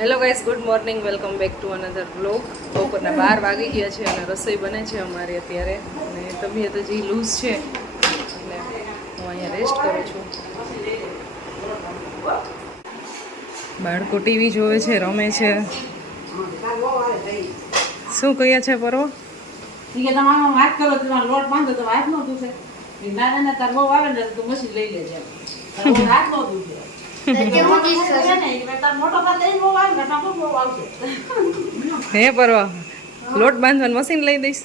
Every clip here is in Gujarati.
Hello guys, good morning, welcome back to another blog. બપોરના 12 વાગી ગયા છે અને રસોઈ બને છે અમારી અત્યારે. અને તબિયત હજી લૂઝ છે એટલે હું અહીંયા રેસ્ટ કરું છું. બાળકો ટીવી જોવે છે, રમે છે. શું કહ્યા છે પરવો? વાત કરો તમારો લોટ બાંધો તો વાત ન દુખે. નાના તાર બહુ આવે ને તું મશીન લઈ લેજે. હાથ ન દુખે. હે પરવા લોટ બાંધવાનું મશીન લઈ દઈશ.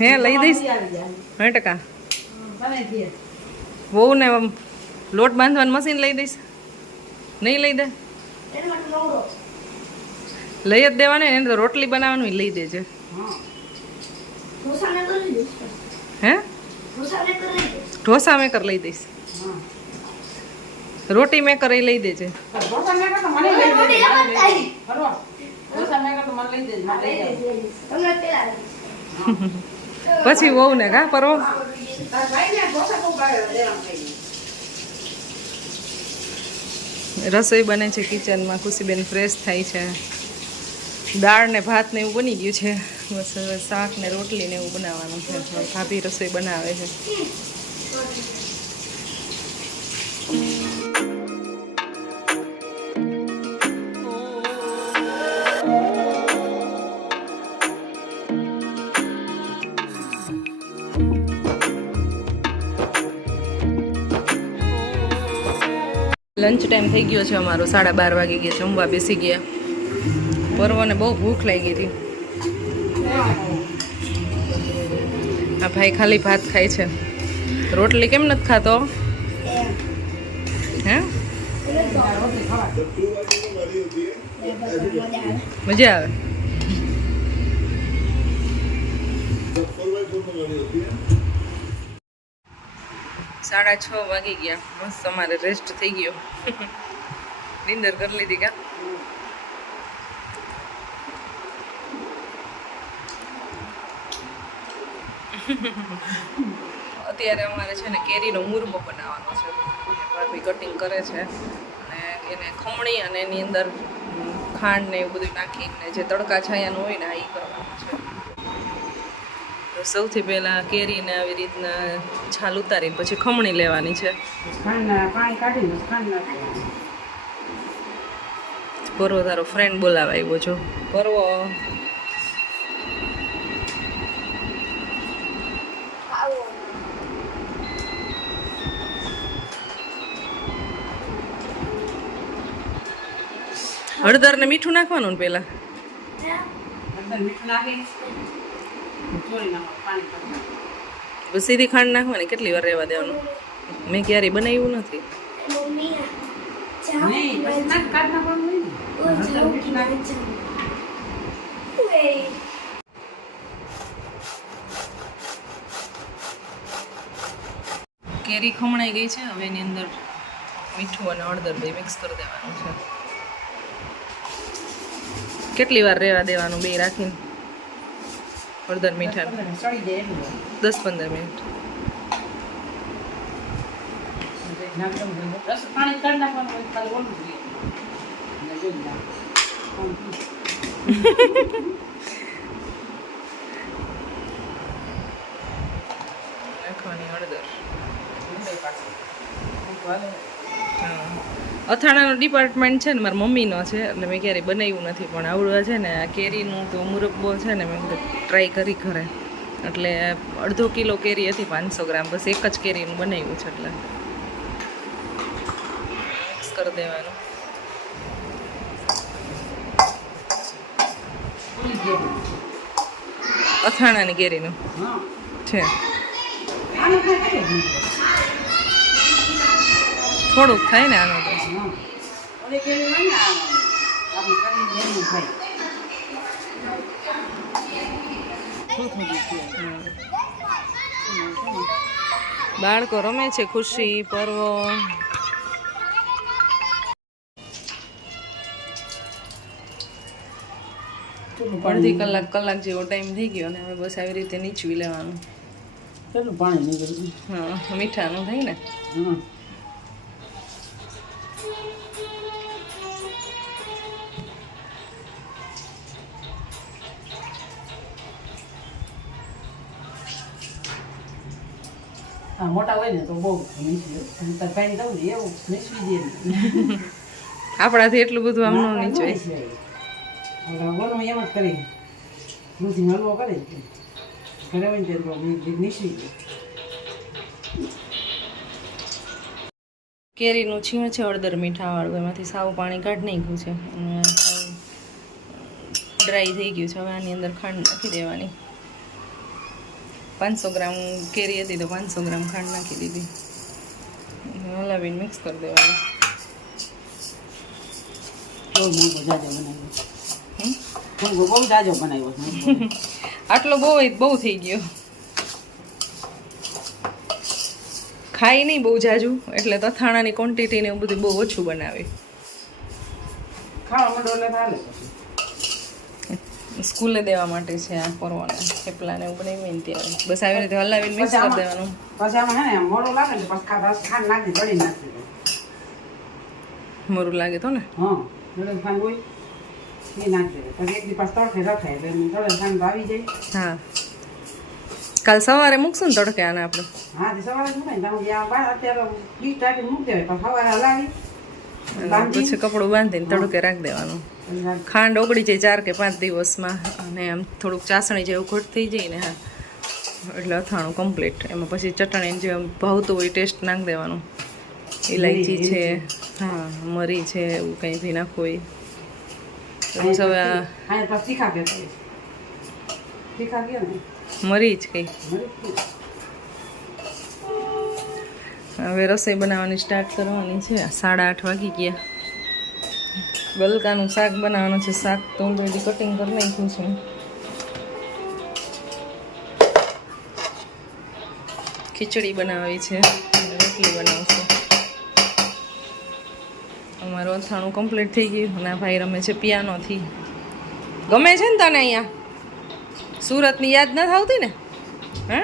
હે લઈ દઈશ 100%. બહુ ને લોટ બાંધવાનું મશીન લઈ દઈશ. નહીં લઈ દે, લઈ જ દેવાને. એને તો રોટલી બનાવવાનું લઈ દેજે. હે ઢોસા મેકર લઈ દઈશ. રોટી મેકર એ લઈ દેજે. પછી વહુ ને કા પરવો રસોઈ બને છે કિચનમાં. ખુશીબેન ફ્રેશ થાય છે. દાળ ને ભાત ને એવું બની ગયું છે. બસ હવે શાક ને રોટલી ને એવું બનાવવાનું છે. ભાભી રસોઈ બનાવે છે. લંચ ટાઈમ થઈ ગયો છે અમારો. 12:30 વાગી ગયા. જમવા બેસી ગયા. પરવાને બહુ ભૂખ લાગી હતી. આ ભાઈ ખાલી ભાત ખાય છે. રોટલી કેમ નથી ખાતો? હે મજા આવે. સાડા 6 વાગી ગયા. મસ્ત અમારે રેસ્ટ થઈ ગયો. નીંદર કરી લીધી કા? અત્યારે અમારે છે ને કેરીનો મુરબો બનાવવાનો છે. ભાભી કટિંગ કરે છે અને એને ખમણી અને એની અંદર ખાંડ ને એવું બધું નાખીને જે તડકા છાયાનું હોય ને એ કરવાનું છે. તો સૌથી પહેલાં કેરીને આવી રીતના છાલ ઉતારીને પછી ખમણી લેવાની છે. પરવો તારો ફ્રેન્ડ બોલાવા આવ્યો છો. પરવો હળદર ને મીઠું નાખવાનું ને પેલા સીધી ખાંડ નાખવાની. કેટલી વાર રહેવા દેવાનું? મેં ક્યારેય બનાવ્યું નથી. કેરી ખમણાઈ ગઈ છે. હવે એની અંદર મીઠું અને હળદર બે મિક્સ કરી દેવાનું છે. કેટલી વાર રહેવા દેવાનું બે રાખીને? હળદર મીઠા 10-15 મિનિટ. નાખવાની હળદર. અથાણાનો ડિપાર્ટમેન્ટ છે ને મારા મમ્મીનો છે એટલે મેં ક્યારેય બનાવ્યું નથી. પણ આવડવા છે ને આ કેરીનું તો મુરબ્બો છે ને મેં ટ્રાય કરી ઘરે. એટલે 1/2 કિલો કેરી હતી, 500 ગ્રામ. બસ એક જ કેરીનું બનાવ્યું છે. એટલે મિક્સ કરી દેવાનું. અથાણાની કેરીનું છે. થોડુંક થાય ને આનું તો. બાળકો રમે છે. ખુશી, પરવો. અડધી કલાક જેવો ટાઈમ થઈ ગયો અને હવે બસ આવી રીતે નીચવી લેવાનું. કેટલું પાણી નીકળ્યું? હા, મીઠાનું થાય ને. મોટા હોય ને તો બહુ નીચવી તાર પાણી દઉં ને એવું નીચવી દે આપણાથી એટલું બધું આમ ન નીચવાય. બોલું એમ જ કરી દૂધી હલવો કરે ઘરે હોય ને તો નીચવી દે. કેરીનું છીણ છે હળદર મીઠાવાળું, એમાંથી સાવ પાણી કાઢી નાખ્યું છે અને ડ્રાય થઈ ગયું છે. હવે આની અંદર ખાંડ નાખી દેવાની. 500 ગ્રામ કેરી હતી તો 500 ગ્રામ ખાંડ નાખી દીધી. હલાવીને મિક્સ કરી દેવાનું. બહુ જાજો બનાવ્યો. આટલો બહુ થઈ ગયો. ખાઈ નહીં બહુ જાજુ, એટલે તથાણાની ક્વોન્ટિટી ને એવું બધું બહુ ઓછું બનાવે. ખાવા માંડો એટલે ચાલે. સ્કૂલે દેવા માટે છે આ પરવાના થેપલા ને એવું બનાવીને ત્યારે બસ આવી રીતે હલાવીને મિક્સ કરી દેવાનું. પછી આમાં હે ને મોડું લાગે ને પછી ખાંડ નાખી દળી નાખી દે. મોરું લાગે તો ને હા દળી ખાંડ હોય એ નાખી દે. પછી એક દિવસ તડકે રખાય એટલે દળી ખાંડ આવી જાય. હા કાલ સવારે મૂકશું ને તડકે આને આપણે. હા તે સવારે મૂકે ને તમે અત્યારે ડીશ ટાઈપ મૂકી દેવાય પણ સવારે હલાવી પછી કપડું બાંધીને તડકે રાખી દેવાનું. ખાંડ ઓગળી જાય 4 કે 5 દિવસમાં અને આમ થોડુંક ચાસણી જેવું ઘટ થઈ જાય ને હા એટલે અથાણું કમ્પ્લીટ. એમાં પછી ચટણી જે ભાવતું હોય ટેસ્ટ નાખી દેવાનું. ઇલાયચી છે, હા મરી છે, એવું કંઈ બી નાખવું હોય. બસ હવે મરી જ કંઈ. હવે રસોઈ બનાવવાની સ્ટાર્ટ કરવાની છે. 8:30 વાગી ગયા. ગલકાનું શાક બનાવવાનું છે. શાક તો ઓલરેડી કટિંગ કરી નાખ્યું છે. ખીચડી બનાવી છે અને રોટલી બનાવશું. અમારું અથાણું કમ્પ્લીટ થઈ ગયું અને ભાઈ રમે છે પિયાનોથી. ગમે છે ને તને અહીંયા? સુરતની યાદ નથી આવતી ને? હે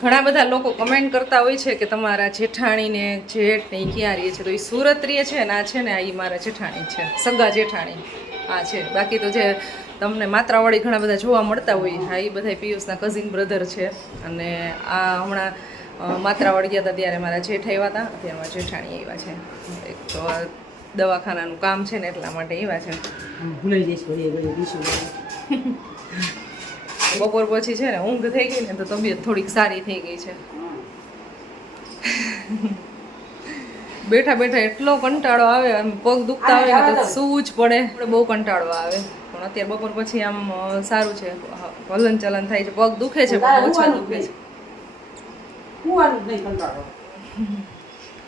ઘણા બધા લોકો કમેન્ટ કરતા હોય છે કે તમારા જેઠાણીને જેઠ ને ક્યાં રહીએ છે, તો એ સુરત રહીએ છે ને આ છે ને એ મારા જેઠાણી છે, સગા જેઠાણી આ છે. બાકી તો જે તમને માત્રાવાળી ઘણા બધા જોવા મળતા હોય હા એ બધા પિયુષના કઝિન બ્રધર છે. અને આ હમણાં માત્રાવાળી ગયા હતા ત્યારે મારા જેઠ આવ્યા હતા, અત્યારે મારા જેઠાણી આવ્યા છે. એક તો દવાખાનાનું કામ છે ને એટલા માટે આવ્યા છે. બપોર પછી છે ને ઊંઘ થઈ ગઈ ને તો તબિયત થોડીક સારી થઈ ગઈ છે. બેઠા બેઠા એટલો કંટાળો આવે, આમ પગ દુખતા આવે ને તો સૂવું જ પડે, બહુ કંટાળો આવે. પણ અત્યારે બપોર પછી આમ સારું છે, હલન ચલન થાય છે. પગ દુખે છે પણ ઓછા દુખે છે.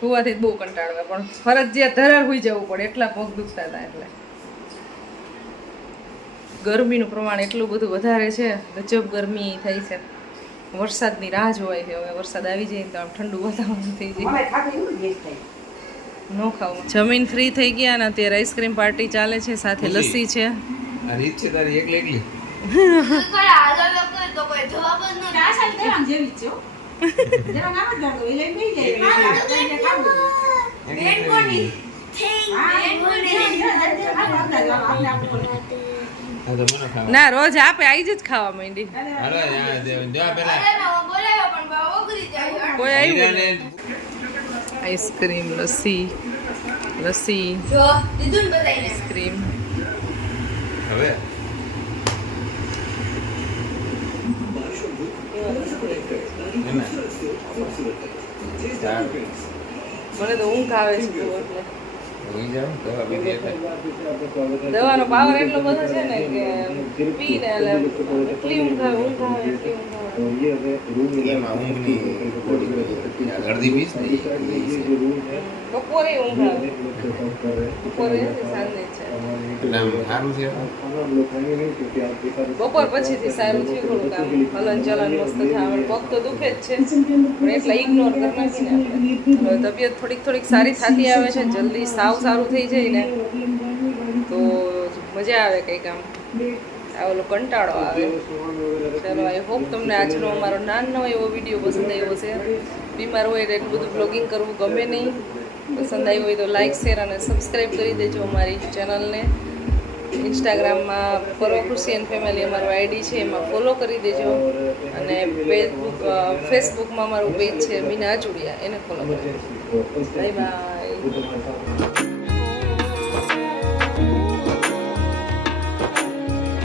હુવાથી જ બહુ કંટાળો આવે પણ ફરજિયાત ધરાર હોઈ જવું પડે, એટલા પગ દુખતા હતા. એટલે ગરમીનું પ્રમાણ એટલું બધું વધારે છે, ગજબ ગરમી થઈ છે. વરસાદની રાહ જોવાય છે. હવે વરસાદ આવી જાય તો આમ ઠંડુ વાતાવરણ થઈ જાય. ન ખાવું. જમીન ફ્રી થઈ ગયા અને અત્યારે આઈસ્ક્રીમ પાર્ટી ચાલે છે, સાથે લસ્સી છે. ના રોજ આપે આઈ જ ખાવા માંડી. કોઈ આવ્યું આઈસ્ક્રીમ લસ્સી લસ્સી આઈસ્ક્રીમ. હવે મને તો ઊંઘ આવે છે દવાનો પાવર એટલો બધો છે ને કે પીને એટલી ઊંઘ આવે એટલી બપોરે ઊંઘ આવે. બપોરે સાંજે છે બપોર પછીથી સારું થયું થોડું કામ હલન ચલન મસ્ત થાય. પગ તો દુખે જ છે પણ એટલા ઇગ્નોર કરી નાખીને આપણે તબિયત થોડીક સારી થતી આવે છે. જલ્દી સાવ સારું થઈ જાય ને તો મજા આવે કંઈક આમ. આ ઓલો કંટાળો આવે. ચાલો આઈ હોપ તમને આજનો અમારો નાનો એવો વિડીયો પસંદ આવ્યો છે. બીમાર હોય એટલે એટલું બધું બ્લોગિંગ કરવું ગમે નહીં. પસંદ આવ્યું હોય તો લાઇક શેર અને સબસ્ક્રાઈબ કરી દેજો અમારી ચેનલને. ઇન્સ્ટાગ્રામમાં પરવા ખુશી એન્ડ ફેમિલી અમારું આઈડી છે, એમાં ફોલો કરી દેજો. અને ફેસબુકમાં અમારું પેજ છે મીના આચુડિયા, એને ફોલો કરી દેજો. Bye bye.